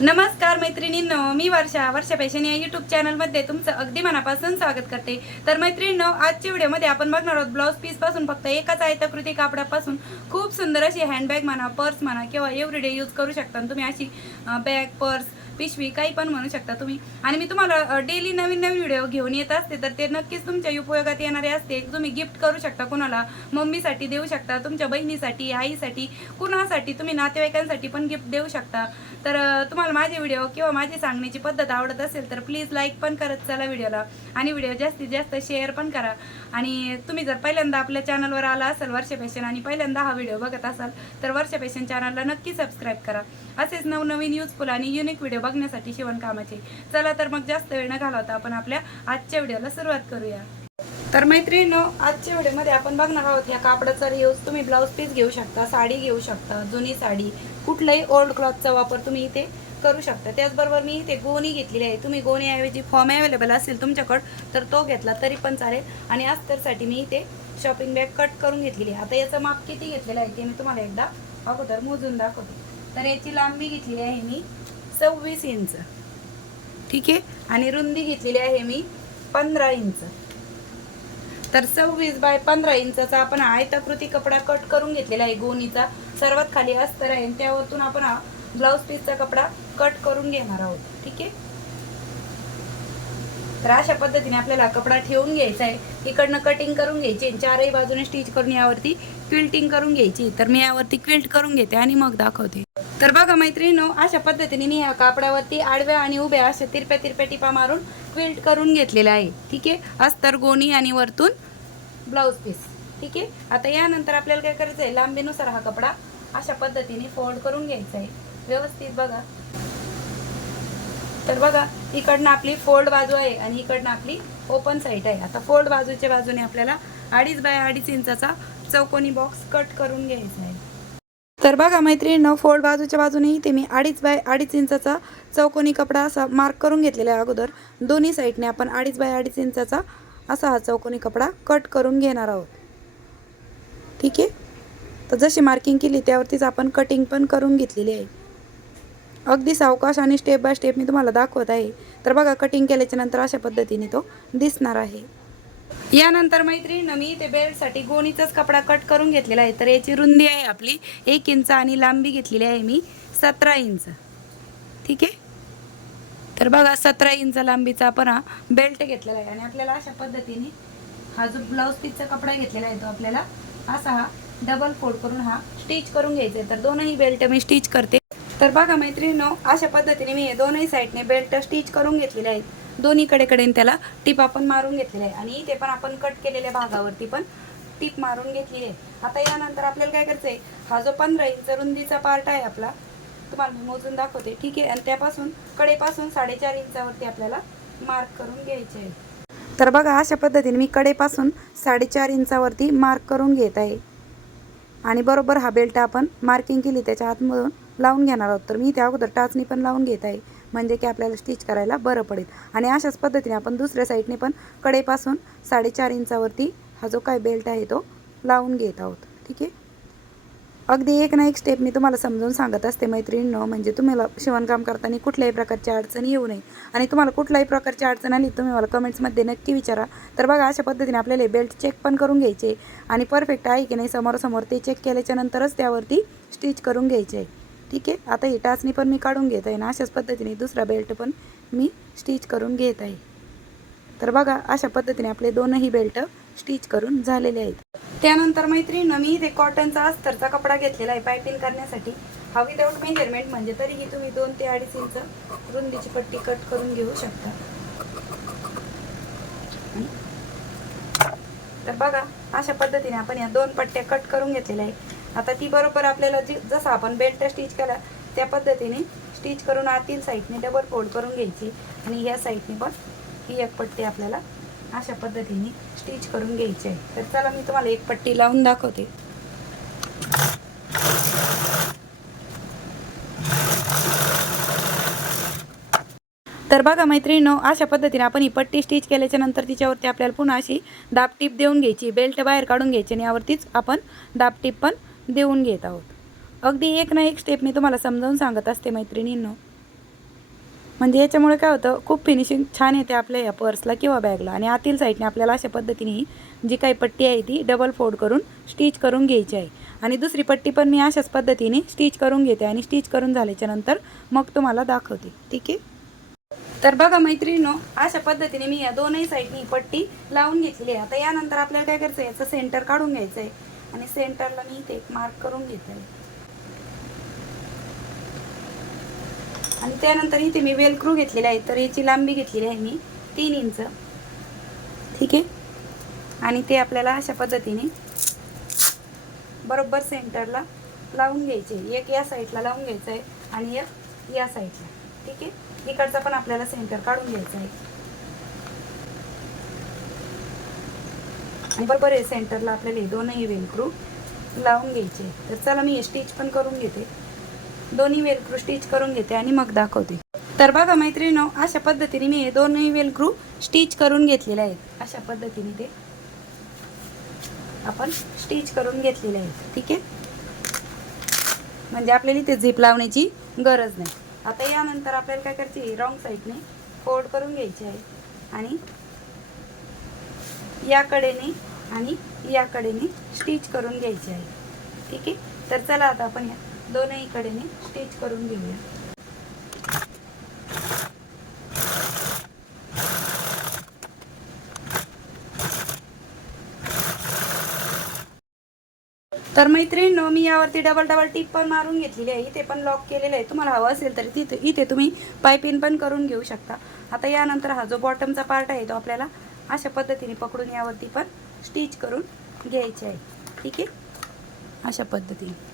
नमस्कार मैत्रिणींनो मी वर्षा. वर्षा फॅशन या युट्यूब चॅनलमध्ये तुमचं अगदी मनापासून स्वागत करते. तर मैत्रिणींनो आजच्या व्हिडिओमध्ये आपण बघणार आहोत ब्लाऊज पीसपासून फक्त एकाच आयताकृती कापडापासून खूप सुंदर अशी हँडबॅग म्हणा पर्स म्हणा किंवा एव्हरीडे यूज करू शकता. तुम्ही अशी बॅग पर्स पिशवी काही पण म्हणू शकता तुम्ही. आणि मी तुम्हाला डेली नवीन नवीन व्हिडिओ घेऊन येत असते तर ते नक्कीच तुमच्या उपयोगात येणारे असते. तुम्ही गिफ्ट करू शकता कुणाला मम्मीसाठी देऊ शकता तुमच्या बहिणीसाठी आईसाठी कुणासाठी तुम्ही नातेवाईकांसाठी पण गिफ्ट देऊ शकता. तर तुम्हाला माझे व्हिडिओ किंवा माझी सांगण्याची पद्धत आवडत असेल तर प्लीज लाईक पण करत चला व्हिडिओला आणि व्हिडिओ जास्तीत जास्त शेअर पण करा. आणि तुम्ही जर पहिल्यांदा आपल्या चॅनलवर आला असाल वर्ष फॅशन आणि पहिल्यांदा हा व्हिडिओ बघत असाल तर वर्ष फॅशन चॅनलला नक्की सबस्क्राईब करा. असेच नवनवीन यूजफुल आणि युनिक व्हिडिओ बघण्यासाठी शिवणकामाचे. चला तर मग जास्त वेळ न घालवता आपण आपल्या आजच्या व्हिडिओला सुरुवात करूया. तर मैत्रिणीनो आजच्या व्हिडिओमध्ये आपण बघणार आहोत ह्या कापडाचा यूज तुम्ही ब्लाऊज पीस घेऊ शकता साडी घेऊ शकता जुनी साडी. कुठलाही ओल्ड क्लॉथचा वापर तुम्ही इथे करू शकता. त्याचबरोबर मी इथे गोणी घेतलेली आहे. तुम्ही गोणीऐवजी फॉर्म अवेलेबल असेल तुमच्याकडं तर तो घेतला तरी पण चालेल. आणि अस्तरसाठी मी इथे शॉपिंग बॅग कट करून घेतलेली आहे. आता याचं माप किती घेतलेलं आहे ते मी तुम्हाला एकदा अगोदर मोजून दाखवते. तर याची लांबी घेतलेली आहे मी सव्वीस इंच. ठीक आहे? आणि रुंदी घेतलेली आहे मी पंधरा इंच. तर सव्वीस बाय पंधरा इंचाचा आपण आयताकृती कपडा कट करून घेतलेला आहे. गोणीचा सर्वात खाली अस्तर आहे. आणि त्यावरतून आपण ब्लाऊज पीसचा कपडा कट करून घेणार आहोत. ठीक आहे? तर अशा पद्धतीने आपल्याला कपडा ठेवून घ्यायचा आहे. इकडनं कटिंग करून घ्यायची आणि चारही बाजूने स्टिच करून यावरती क्विल्टिंग करून घ्यायची. तर मी यावरती क्विल्ट करून घेते आणि मग दाखवते. तर बघा मैत्रिणीनो अशा पद्धतीने मी या कापडावरती आडव्या आणि उभ्या अशा तिरप्या तिरप्या टिपा मारून क्विल्ट करून घेतलेला आहे. ठीक आहे? अस्तर गोणी आणि वरतून ब्लाऊज पीस ठीक आहे? आता यानंतर आपल्याला काय करायचं आहे? लांबीनुसार हा कपडा अशा पद्धतीने फोल्ड करून घ्यायचा आहे. व्यवस्थित बघा. तर बघा इकडनं आपली फोल्ड बाजू आहे आणि इकडनं आपली ओपन साईड आहे. आता फोल्ड बाजूच्या बाजूने आपल्याला अडीच बाय अडीच इंचाचा चौकोनी बॉक्स कट करून घ्यायचा आहे. तर बघा मैत्रिणीनं फोल्ड बाजूच्या बाजूने इथे मी अडीच बाय अडीच इंचाचा चौकोनी कपडा असा मार्क करून घेतलेला आहे अगोदर. दोन्ही साईडने आपण अडीच बाय अडीच इंचाचा असा हा चौकोनी कपडा कट करून घेणार आहोत. ठीक आहे? तर जशी मार्किंग केली त्यावरतीच आपण कटिंग पण करून घेतलेली आहे. अगदी सावकाश आणि स्टेप बाय स्टेप मी तुम्हाला दाखवत आहे. तर बघा कटिंग केल्याच्यानंतर अशा पद्धतीने तो दिसणार आहे. यानंतर मैत्रिणीनं मी ते बेल्टसाठी गोणीचाच कपडा कट करून घेतलेला आहे. तर याची रुंदी आहे आपली. एक इंच आणि लांबी घेतलेली आहे मी. सतरा इंच. ठीक आहे? तर बघा सतरा इंच लांबीचा आपण हा बेल्ट घेतलेला आहे. आणि आपल्याला अशा पद्धतीने हा जो ब्लाऊज पीसचा कपडा घेतलेला आहे तो आपल्याला असा हा डबल फोल्ड करून हा स्टिच करून घ्यायचा आहे. तर दोनही बेल्ट मी स्टिच करते. तर बघा मैत्रिणी अशा पद्धतीने मी दोनही साईडने बेल्ट स्टिच करून घेतलेले आहेत. दोन्हीकडे कडेकडे त्याला टिप आपण मारून घेतलेले आहे. आणि ते पण आपण कट केलेल्या भागावरती पण टिप मारून घेतली आहे. आता यानंतर आपल्याला काय करायचं आहे हा जो पंधरा इंच रुंदीचा पार्ट आहे आपला तुम्हाला मी मोजून दाखवते. ठीक आहे? आणि त्यापासून कडेपासून साडेचार इंचावरती आपल्याला मार्क करून घ्यायचे आहे. तर बघा अशा पद्धतीने मी कडेपासून साडेचार इंचावरती मार्क करून घेत आहे. आणि बरोबर हा बेल्ट आपण मार्किंग केली त्याच्या आतमधून लावून घेणार आहोत. तर मी त्या अगोदर टाचणी पण लावून घेत आहे. म्हणजे की आपल्याला स्टिच करायला बरं पडेल. आणि अशाच पद्धतीने आपण दुसऱ्या साईडने पण कडेपासून साडेचार इंचावरती हा जो काय बेल्ट आहे तो लावून घेत आहोत. ठीक आहे? अगदी एक ना एक स्टेप मी तुम्हाला समजून सांगत असते मैत्रिणीनं म्हणजे तुम्हाला शिवणकाम करताना कुठल्याही प्रकारची अडचण येऊ नये. आणि तुम्हाला कुठल्याही प्रकारची अडचण आली तुम्ही मला कमेंट्समध्ये नक्की विचारा. तर बघा अशा पद्धतीने आपल्याला बेल्ट चेक पण करून घ्यायचे आणि परफेक्ट आहे की नाही समोरासमोर ते चेक केल्याच्यानंतरच त्यावरती स्टिच करून घ्यायचे आहे. ठीक आहे. आता ही टाचणी पण मी काढून घेत आहे ना अशाच पद्धतीने दुसरा बेल्ट पण मी स्टिच करून घेत आहे. तर बघा अशा पद्धतीने आपले दोनही बेल्ट स्टिच करून झालेले आहेत. त्यानंतर मैत्रिणीनं मी इथे कॉटनचा अस्तरचा कपडा घेतलेला आहे पायपिंग करण्यासाठी. हा विदाऊट मेजरमेंट म्हणजे तरीही तुम्ही दोन ते अडीच इंच रुंदीची पट्टी कट करून घेऊ शकता. तर बघा अशा पद्धतीने आपण या दोन पट्ट्या कट करून घेतलेल्या आहे आता ती बरोबर आपल्याला जी जसं आपण बेल्ट स्टिच केला त्या पद्धतीने स्टिच करून आतील साईडने डबल फोल्ड करून घ्यायची. आणि या साईडने पण ही एक पट्टी आपल्याला अशा पद्धतीने स्टिच करून घ्यायची आहे. तर चला मी तुम्हाला एक पट्टी लावून दाखवते. तर बघा मैत्रिणीनो अशा पद्धतीने आपण ही पट्टी स्टिच केल्याच्यानंतर तिच्यावरती आपल्याला पुन्हा अशी दाब टीप देऊन घ्यायची बेल्ट बाहेर काढून घ्यायची आणि यावरतीच आपण दाब टीप पण देऊन घेत आहोत. अगदी एक ना एक स्टेप मी तुम्हाला समजावून सांगत असते मैत्रिणींनो. म्हणजे याच्यामुळे काय होतं खूप फिनिशिंग छान येते आपल्या या पर्सला किंवा बॅगला आणि आतील साईडने आपल्याला अशा पद्धतीने ही जी काही पट्टी आहे ती डबल फोल्ड करून स्टिच करून घ्यायची आहे. आणि दुसरी पट्टी पण मी अशाच पद्धतीने स्टिच करून घेते आणि स्टिच करून झाल्याच्यानंतर मग तुम्हाला दाखवते. ठीक आहे? तर बघा मैत्रिणीनो अशा पद्धतीने मी या दोनही साईडनी ही पट्टी लावून घेतली आहे. आता यानंतर आपल्याला काय करायचं आहे? याचं सेंटर काढून घ्यायचं आहे. आणि सेंटरला मी इथे एक मार्क करून घेते आहे आणि त्यानंतर इथे मी वेलक्रू घेतलेले आहे तर याची लांबी घेतलेली आहे मी तीन इंच. ठीक आहे? आणि ते आपल्याला अशा पद्धतीने बरोबर सेंटरला लावून घ्यायचे. एक या साईडला लावून घ्यायचं आहे आणि एक या साईडला. ठीक आहे? इकडचा पण आपल्याला सेंटर काढून घ्यायचं आहे. आणि बरोबर आहे सेंटरला आपल्याला हे दोनही वेलक्रू लावून घ्यायचे. तर चला मी हे स्टिच पण करून घेते. दोन्ही वेलक्रू स्टिच करून घेते आणि मग दाखवते. तर बघा मैत्रिणी अशा पद्धतीने मी हे दोनही वेलक्रू स्टिच करून घेतलेले आहेत. अशा पद्धतीने ते आपण स्टिच करून घेतलेले आहेत. ठीक आहे? म्हणजे आपल्याला इथे झिप लावण्याची गरज नाही. आता यानंतर आपल्याला काय करायची रॉंग साईडने फोल्ड करून घ्यायची आहे. आणि या कडेने आणि या कडेने स्टिच करून घ्यायची आहे. ठीक आहे? तर चला आता आपण या दोनही कडेने स्टिच करून घेऊया. तर मैत्रिणींनो मी यावरती डबल डबल टिप पण मारून घेतलेली आहे. इथे पण लॉक केलेलं आहे. तुम्हाला हवं असेल तर तिथे इथे तुम्ही पायपिन पण करून घेऊ शकता. आता यानंतर हा जो बॉटमचा पार्ट आहे तो आपल्याला अशा पद्धतीने पकडून यावरती पण स्टिच करून घ्यायची आहे. ठीक आहे? अशा पद्धतीने.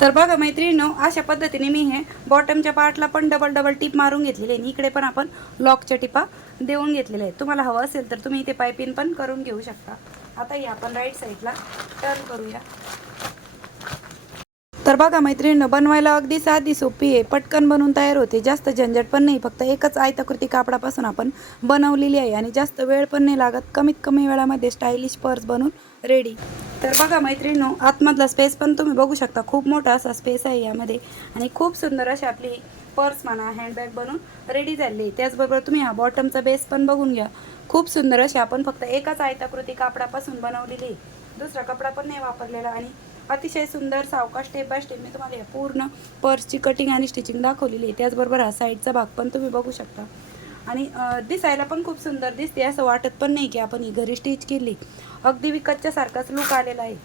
तर बघा मैत्रिणीनो अशा पद्धतीने मी हे बॉटमच्या पार्टला पण डबल डबल टिप मारून घेतलेली आहे. आणि इकडे पण आपण लॉकच्या टिपा देऊन घेतलेल्या आहेत. तुम्हाला हवं असेल तर तुम्ही इथे पायपिंग पण करून घेऊ शकता. आताही आपण राईट साईडला टर्न करूया. तर बघा मैत्रिणीनं बनवायला अगदी साधी सोपी आहे. पटकन बनवून तयार होते. जास्त झंझट पण नाही. फक्त एकच आयताकृती कापडापासून आपण बनवलेली आहे आणि जास्त वेळ पण नाही लागत. कमीत कमी वेळामध्ये स्टायलिश पर्स बनवून रेडी तर बघा मैत्रिणीनो आतमधला स्पेस पण तुम्ही बघू शकता. खूप मोठा असा स्पेस आहे यामध्ये. आणि खूप सुंदर अशी आपली पर्स म्हणा हँडबॅग बनवून रेडी झाली त्याचबरोबर तुम्ही हा बॉटमचा बेस पण बघून घ्या. खूप सुंदर अशी आपण फक्त एकाच आयताकृती कापडापासून बनवलेली दुसरा कपडा पण नाही वापरलेला आणि अतिशय सुंदर सावकाश स्टेप बाय स्टेप मी तुम्हाला या पूर्ण पर्सची कटिंग आणि स्टिचिंग दाखवलेली आहे. त्याचबरोबर हा साईडचा भाग पण तुम्ही बघू शकता. आणि दिसायला पण खूप सुंदर दिसते असं वाटत पण नाही की आपण ही घरी स्टिच केली. अगदी विकतच्या सारखाच लुक आलेला आहे.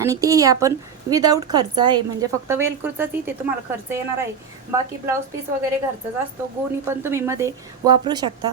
आणि तेही आपण विदाऊट खर्च आहे. म्हणजे फक्त वेलक्रूचाच इथे तुम्हाला खर्च येणार आहे. बाकी ब्लाऊज पीस वगैरे घरचाच असतो. गोणी पण तुम्ही मध्ये वापरू शकता.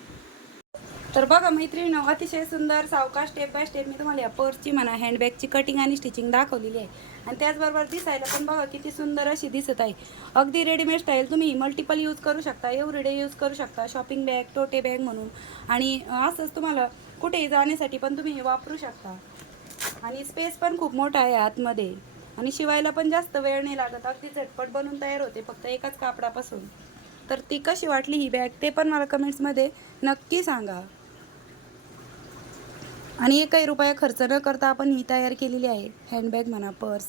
तर बघा मैत्रिणी अतिशय सुंदर सावकाश स्टेप बाय स्टेप मी तुम्हाला या पर्सची म्हणा हँडबॅगची कटिंग आणि स्टिचिंग दाखवलेली आहे. आणि त्याचबरोबर दिसायला पण बघा किती सुंदर अशी दिसत आहे. अगदी रेडीमेड स्टाईल तुम्ही मल्टिपल यूज करू शकता एवढे यूज करू शकता शॉपिंग बॅग टोटे बॅग म्हणून. आणि असंच तुम्हाला कुठेही जाण्यासाठी पण तुम्ही हे वापरू शकता. आणि स्पेस पण खूप मोठा आहे आतमध्ये. आणि शिवायला पण जास्त वेळ नाही लागत अगदी झटपट बनून तयार होते फक्त एकाच कापडापासून. तर ती कशी वाटली ही बॅग ते पण मला कमेंट्समध्ये नक्की सांगा. आणि एकही रुपया खर्च न करता आपण ही तयार केलेली आहे. हँडबॅग म्हणा पर्स